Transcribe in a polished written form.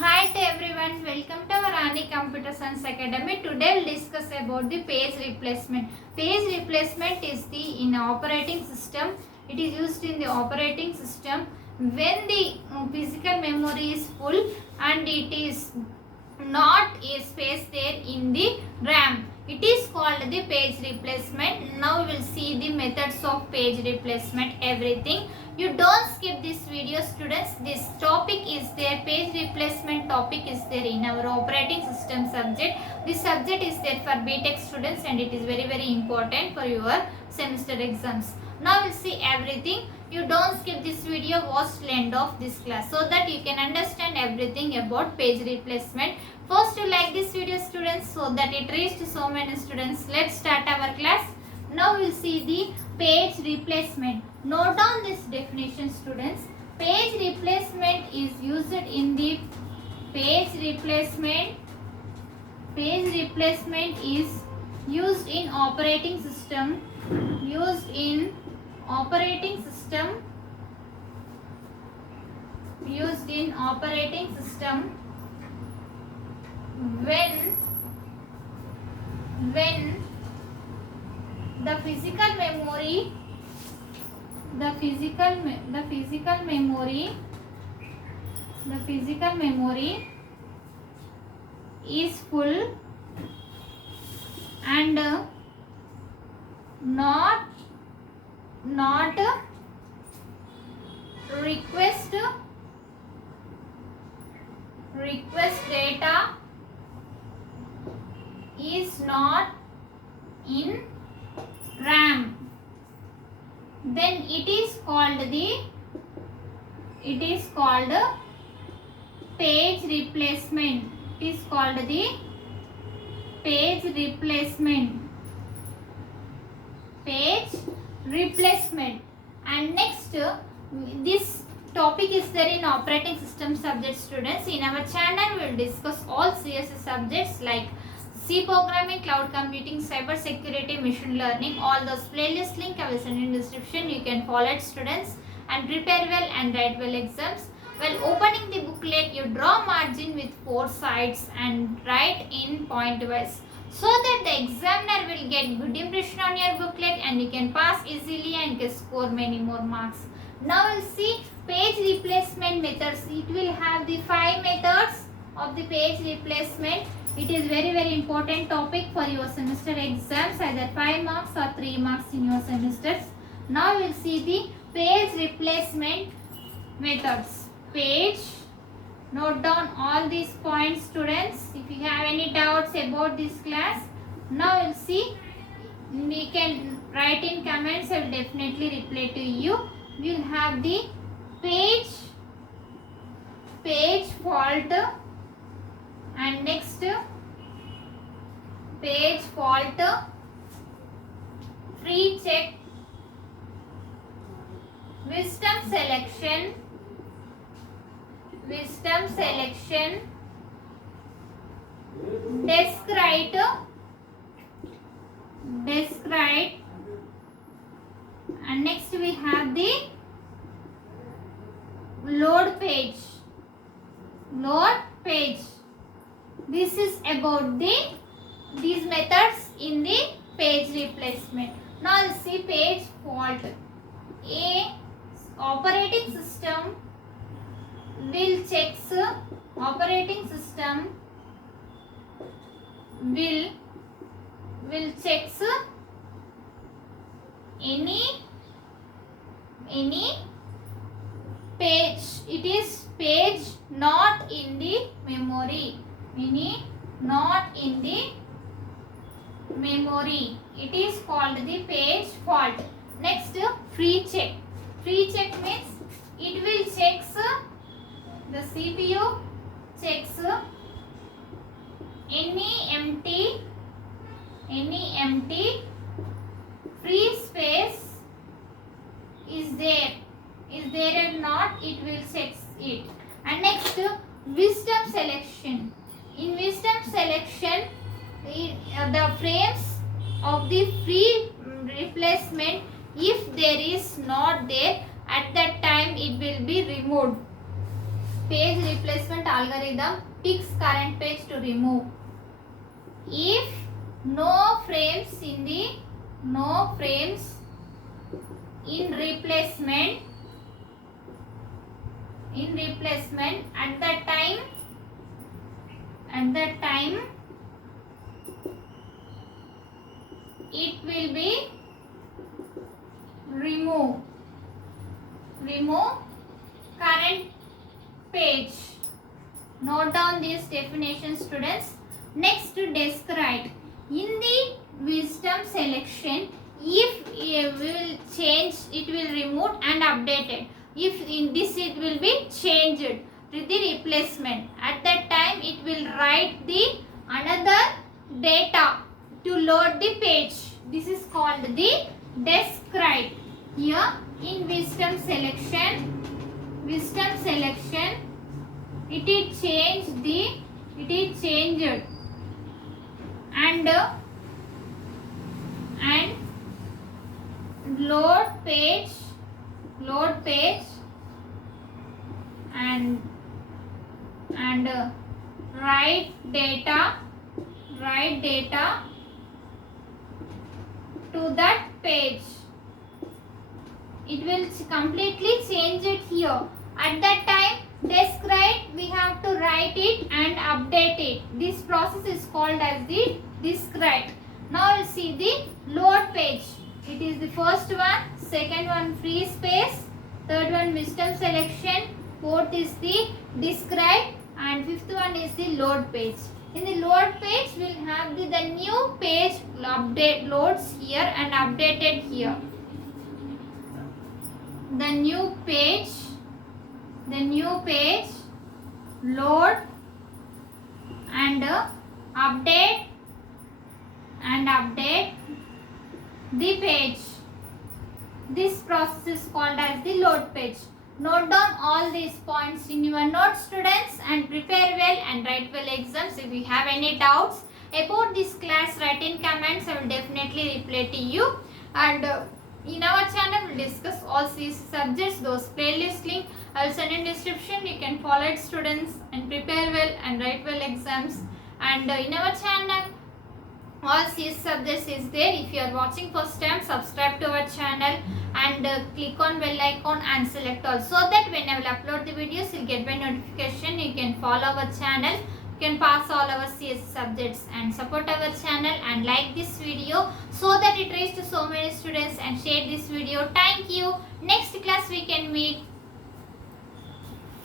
Hi to everyone, welcome to our Ani Computer Science Academy. Today we'll discuss about the page replacement. Page replacement is in operating system. It is used in the operating system when the physical memory is full and it is not a space there in the RAM. It is called the page replacement. Now we will see the methods of page replacement, everything. You don't skip this video, students. This topic is there, page replacement topic is there in our operating system subject. This subject is there for B.Tech students and it is very important for your semester exams. Now we'll see everything. You don't skip this video, watch till end of this class so that you can understand everything about page replacement. First, you like this video, students, so that it reached so many students. Let's start our class. Now we'll see the page replacement. Note down this definition, students. Page replacement is used in the page replacement is used in operating system when the physical memory is full and not request data is not in RAM, then it is called page replacement. It is called the page replacement. And next, this topic is there in operating system subject, students. In our channel we will discuss all CSS subjects like C programming, cloud computing, cyber security, machine learning. All those playlist link I will send in description. You can follow it, students, and prepare well and write well exams. While opening the booklet, you draw margin with 4 sides and write in point wise, so that the examiner will get good impression on your booklet and you can pass easily and can score many more marks. Now we'll see page replacement methods. It will have the 5 methods of the page replacement. It is very important topic for your semester exams, either 5 marks or 3 marks in your semesters. Now we'll see the page replacement methods. Page, note down all these points, students. If you have any doubts about this class, now we'll see. We can write in comments. I will definitely reply to you. We'll have the page fault, and next page fault, free check, wisdom selection, desk write, and next we have the load page. This is about these methods in the page replacement. Now let's see page fault. A operating system will checks any page. It is page not in the memory. It is called the page fault. Next, free check. Free check means it will checks the CPU checks any empty free space is there or not. It will check it. And next, wisdom selection. In wisdom selection, the frames of the free replacement, if there is not there, at that time it will be removed. page replacement algorithm picks current page to remove. If no frames in replacement at that time it will be remove current page. Note down these definitions, students. Next, describe. In the wisdom selection, if we will change, it will remove and updated. If in this it will be changed to the replacement. At that time it will write the another data to load the page. This is called the describe. Here in wisdom selection it is changed and load page and write data to that page. It will completely change it here. At that time, describe, we have to write it and update it. This process is called as the describe. Now we'll see the load page. It is the first one, second one free space, third one wisdom selection, fourth is the describe, and fifth one is the load page. In the load page, we'll have the new page update loads here and updated here. The new page load and update the page. This process is called as the load page. Note down all these points in your notes, students, and prepare well and write well exams. If you have any doubts about this class, write in comments. I will definitely reply to you. And in our channel, we will discuss all these subjects. Those playlist link I will send in description. You can follow it, students, and prepare well and write well exams. And in our channel, all CS subjects is there. If you are watching first time, subscribe to our channel and click on bell icon and select all, so that when I will upload the videos, you will get by notification. You can follow our channel. You can pass all our CS subjects and support our channel and like this video so that it reaches to so many students, and share this video. Thank you. Next class we can meet.